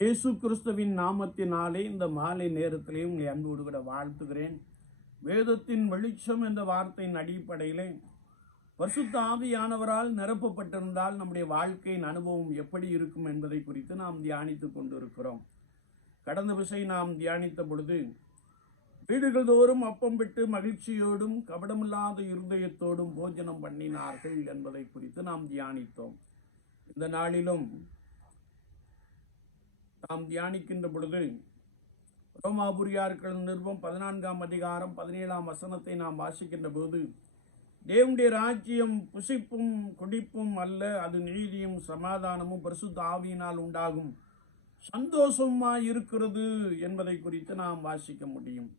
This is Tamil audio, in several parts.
இயேசு கிறிஸ்துவின் நாமத்தினாலே இந்த மாலை நேரத்திலே உங்களை அன்போடு கூட வாழ்த்துகிறேன். வேதத்தின் வெளிச்சம் என்ற வார்த்தையின் அடிப்படையிலே பரிசுத்த ஆவியானவரால் நிரப்பப்பட்டிருந்தால் நம்முடைய வாழ்க்கையின் அனுபவம் எப்படி இருக்கும் என்பதை குறித்து நாம் தியானித்துக் கொண்டிருக்கிறோம். கடந்த விசை நாம் தியானித்த பொழுது வீடுகள் தோறும் அப்பம் விட்டு மகிழ்ச்சியோடும் கபடமில்லாத இருதயத்தோடும் போஜனம் பண்ணினார்கள் என்பதை குறித்து நாம் தியானித்தோம். இந்த நாளிலும் நாம் தியானிக்கின்ற பொழுது ரோமாபுரியார்கள் நிருபம் 14ஆம் அதிகாரம் 17ஆம் வசனத்தை நாம் வாசிக்கின்ற போது, தேவனுடைய ராஜ்யம் புசிப்பும் குடிப்பும் அல்ல, அது நீதியும் சமாதானமும் பரிசுத்த ஆவியினால் உண்டாகும் சந்தோஷமாய் இருக்கிறது என்பதை குறித்து நாம் வாசிக்க முடியும்.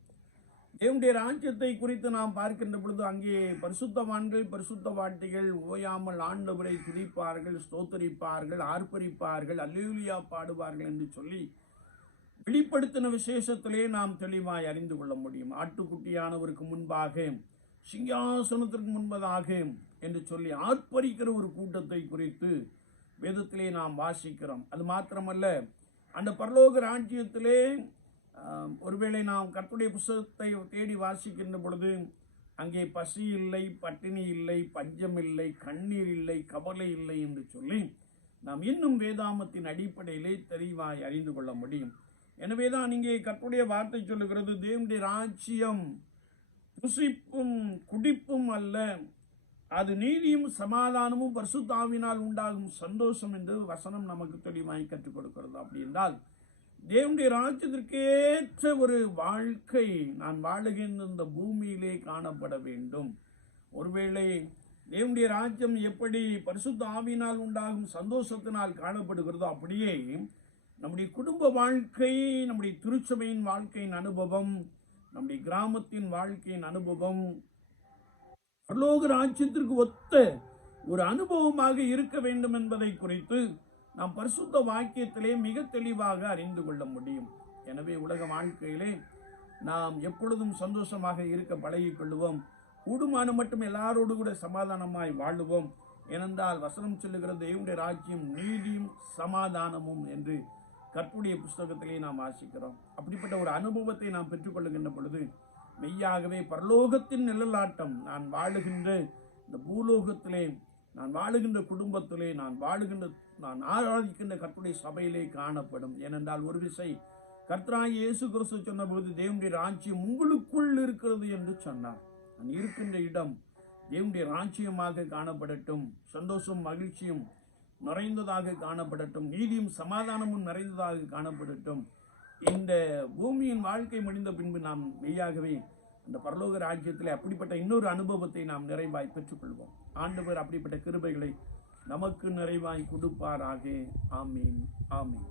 தேவனுடைய ராஜ்யத்தை குறித்து நாம் பார்க்கின்ற பொழுது அங்கே பரிசுத்தவான்கள் பரிசுத்தவாட்டிகள் ஓயாமல் ஆண்டவரை துதிப்பார்கள், ஸ்தோத்தரிப்பார்கள், ஆர்ப்பரிப்பார்கள், அல்லேலூயா பாடுவார்கள் என்று சொல்லி வெளிப்படுத்தின விசேஷத்திலே நாம் தெளிவாய் அறிந்து கொள்ள முடியும். ஆட்டுக்குட்டியானவருக்கு முன்பாக, சிங்காசனத்திற்கு முன்பதாக என்று சொல்லி ஆர்ப்பரிக்கிற ஒரு கூட்டத்தை குறித்து வேதத்திலே நாம் வாசிக்கிறோம். அது மாத்திரமல்ல, அந்த பரலோக ராஜ்யத்திலே ஒருவேளை நாம் கர்த்தருடைய புத்தகத்தை தேடி வாசிக்கின்ற பொழுது அங்கே பசி இல்லை, பட்டினி இல்லை, பஞ்சம் இல்லை, கண்ணீர் இல்லை, கவலை இல்லை என்று சொல்லி நாம் இன்னும் வேதாமத்தின் அடிப்படையிலே தெளிவாய் அறிந்து கொள்ள முடியும். எனவேதான் இங்கே கர்த்தருடைய வார்த்தை சொல்லுகிறது, தேவனுடைய ராஜ்யம் புசிப்பும் குடிப்பும் அல்ல, அது நீதியும் சமாதானமும் பரிசுத்த ஆவியினால் உண்டாகும் சந்தோஷம் என்று வசனம் நமக்கு தெளிவாய் கற்றுக் கொடுக்கிறது. அப்படி என்றால் தேவனுடைய ராஜ்யத்திற்கேற்ற ஒரு வாழ்க்கை நான் வாழுகின்ற இந்த பூமியிலே காணப்பட வேண்டும். ஒருவேளை தேவனுடைய ராஜ்யம் எப்படி பரிசுத்த ஆவியினால் உண்டாகும் சந்தோஷத்தினால் காணப்படுகிறதோ, அப்படியே நம்முடைய குடும்ப வாழ்க்கை, நம்முடைய திருச்சபையின் வாழ்க்கையின் அனுபவம், நம்முடைய கிராமத்தின் வாழ்க்கையின் அனுபவம் பரலோக ராஜ்யத்திற்கு ஒத்த ஒரு அனுபவமாக இருக்க வேண்டும் என்பதை குறித்து நாம் பரிசுத்த வாக்கியத்திலே மிக தெளிவாக அறிந்து கொள்ள முடியும். எனவே உலக வாழ்க்கையிலே நாம் எப்பொழுதும் சந்தோஷமாக இருக்க பழகிக் கொள்ளுவோம். கூடுமான மட்டும் எல்லாரோடு கூட சமாதானமாய் வாழுவோம். ஏனென்றால் வசனம் சொல்லுகிறது, தேவனுடைய ராஜ்யம் நீதியும் சமாதானமும் என்று கர்த்தருடைய புஸ்தகத்திலே நாம் வாசிக்கிறோம். அப்படிப்பட்ட ஒரு அனுபவத்தை நாம் பெற்றுக்கொள்ளுகின்ற பொழுது மெய்யாகவே பரலோகத்தின் நிழலாட்டம் நான் வாழுகின்ற இந்த பூலோகத்திலே, நான் வாழுகின்ற குடும்பத்திலே, நான் ஆராதிக்கின்ற கர்த்தருடைய சபையிலே காணப்படும். ஏனென்றால் ஒரு விசை கர்த்தராகிய இயேசு கிறிஸ்து சொன்னபோது, தேவனுடைய ராஜ்யம் உங்களுக்குள் இருக்கிறது என்று சொன்னார். நான் இருக்கின்ற இடம் தேவனுடைய ராஜ்யமாக காணப்படட்டும், சந்தோஷம் மகிழ்ச்சியும் நிறைந்ததாக காணப்படட்டும், நீதியும் சமாதானமும் நிறைந்ததாக காணப்படட்டும். இந்த பூமியின் வாழ்க்கை முடிந்த பின்பு நாம் மெய்யாகவே அந்த பரலோக ராஜ்யத்தில் அப்படிப்பட்ட இன்னொரு அனுபவத்தை நாம் நிறைவாய் பெற்றுக்கொள்வோம். ஆண்டவர் அப்படிப்பட்ட கிருபைகளை நமக்கு நிறைவாய் கொடுப்பாராக. ஆமீன், ஆமீன்.